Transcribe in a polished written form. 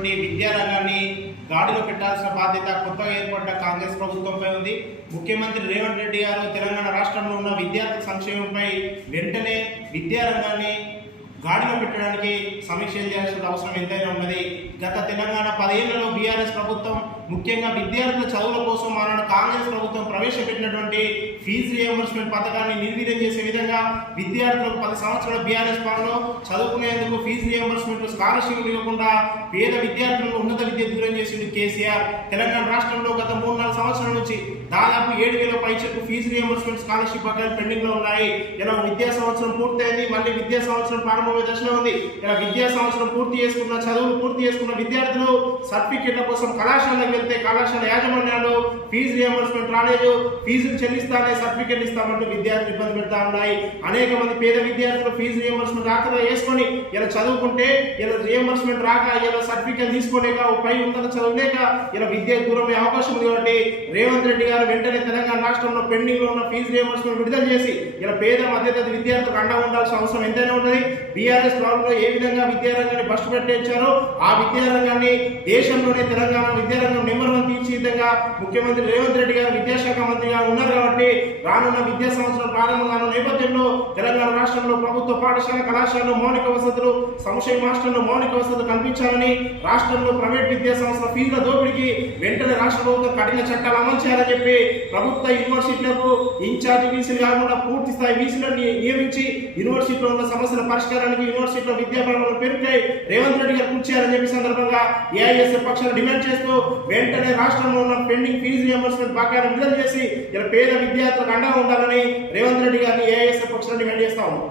చేస్తున్నటువంటి విద్యారంగాన్ని గాడిలో పెట్టాల్సిన బాధ్యత కొత్తగా ఏర్పడ్డ కాంగ్రెస్ ప్రభుత్వంపై ఉంది. ముఖ్యమంత్రి రేవంత్ రెడ్డి గారు తెలంగాణ రాష్ట్రంలో ఉన్న విద్యార్థి సంక్షేమంపై వెంటనే విద్యారంగాన్ని గాడిలో పెట్టడానికి సమీక్షలు చేయాల్సిన అవసరం ఎంతైనా ఉన్నది. గత తెలంగాణ 10 ఏళ్లలో బీఆర్ఎస్ ప్రభుత్వం ముఖ్యంగా విద్యార్థుల చదువుల కోసం ఆనాడు కాంగ్రెస్ ప్రభుత్వం ప్రవేశపెట్టినటువంటి ఫీజు రియంబర్స్మెంట్ పథకాన్ని నిర్వీర్యం చేసే విధంగా విద్యార్థులకు 10 సంవత్సరాల బీఆర్ఎస్ పాలనలో చదువుకునేందుకు ఫీజు రియంబర్స్మెంట్ స్కాలర్షిప్ ఇవ్వకుండా పేద విద్యార్థులను ఉన్నత విద్య దూరం చేసింది కేసీఆర్. తెలంగాణ రాష్ట్రంలో గత 3-4 సంవత్సరాల నుంచి దాదాపు 7,000 పైచలకు ఫీజు రియంబర్స్మెంట్ స్కాలర్షిప్ బకాయిలు పెండింగ్ లో ఉన్నాయి. ఇలా విద్యా సంవత్సరం పూర్తయింది, మళ్ళీ విద్యా సంవత్సరం ప్రారంభమయ్యే దశలో ఉంది. ఇలా విద్యా సంవత్సరం చదువులు పూర్తి చేసుకున్న విద్యార్థులు సర్టిఫికెట్ల కోసం కళాశాలకు వెళ్తే కళాశాల యాజమాన్యాలు ఫీజు రియంబర్స్మెంట్ రాలేదు, ఫీజులు చెల్లిస్తానే సర్టిఫికెట్ ఇస్తామంటూ విద్యార్థులు ఇబ్బంది పెడతా ఉన్నాయి. అనేక మంది పేద విద్యార్థులు ఫీజు రియంబర్స్మెంట్ రాకుండా వేసుకొని ఇలా చదువుకుంటే ఇలా రియంబర్స్మెంట్ రాక ఇలా సర్టిఫికెట్ తీసుకోలేక పై ఉన్నత చదువులేక ఇలా విద్య దూరమే అవకాశం ఉంది. కాబట్టి రేవంత్ రెడ్డి గారు వెంటనే తెలంగాణ రాష్ట్రంలో పెండింగ్ లో ఉన్న ఫీజు రియంబర్స్మెంట్ విడుదల చేసి ఇలా పేద మధ్యతరగతి విద్యార్థులకు అండగా ఉండాల్సిన అవసరం ఎంతైనా ఉన్నది. బీఆర్ఎస్ ప్రభుత్వంలో ఏ విధంగా విద్యారంగాన్ని బస్టు పెట్టించారో ఆ విద్యారంగాన్ని దేశంలోనే తెలంగాణ విద్యారంగం నెంబర్ 1 తీర్చిదిద్దంగా ముఖ్యమంత్రి రేవంత్ రెడ్డి గారు విద్యాశాఖ మంత్రిగా ఉన్నారు. కాబట్టి రానున్న విద్యా సంవత్సరం ప్రారంభంగా నేపథ్యంలో తెలంగాణ రాష్ట్రంలో ప్రభుత్వ పాఠశాల కళాశాలలో మౌలిక వసతులు, సంక్షేమ మాస్టర్లు మౌలిక వసతులు కల్పించాలని, రాష్ట్రంలో ప్రైవేట్ విద్యా సంస్థల ఫీజుల దోపిడీకి వెంటనే రాష్ట్ర ప్రభుత్వం కఠిన చట్టాలు అమలు చేయాలని చెప్పి ప్రభుత్వ యూనివర్సిటీలకు ఇన్ఛార్జి వీసీలు కాకుండా పూర్తి స్థాయి వీసీలను నియమించి యూనివర్సిటీలో ఉన్న సమస్యల పరిష్కారానికి యూనివర్సిటీలో విద్యాభవనాలు పెరిగితే రేవంత్ రెడ్డి గారు కృషి చేయాలని చెప్పి సందర్భంగా ఏఐఎస్ఎఫ్ పక్షాన్ని డిమాండ్ చేస్తూ వెంటనే రాష్ట్రంలో ఉన్న పెండింగ్ ఫీజు రియంబర్స్మెంట్ బకాయిలను విడుదల చేసి ఇలా పేద విద్యార్థులకు అండగా ఉండాలని రేవంత్ రెడ్డి గారిని ఏఐఎస్ఎఫ్ పక్షాన్ని డిమాండ్ చేస్తా ఉన్నాం.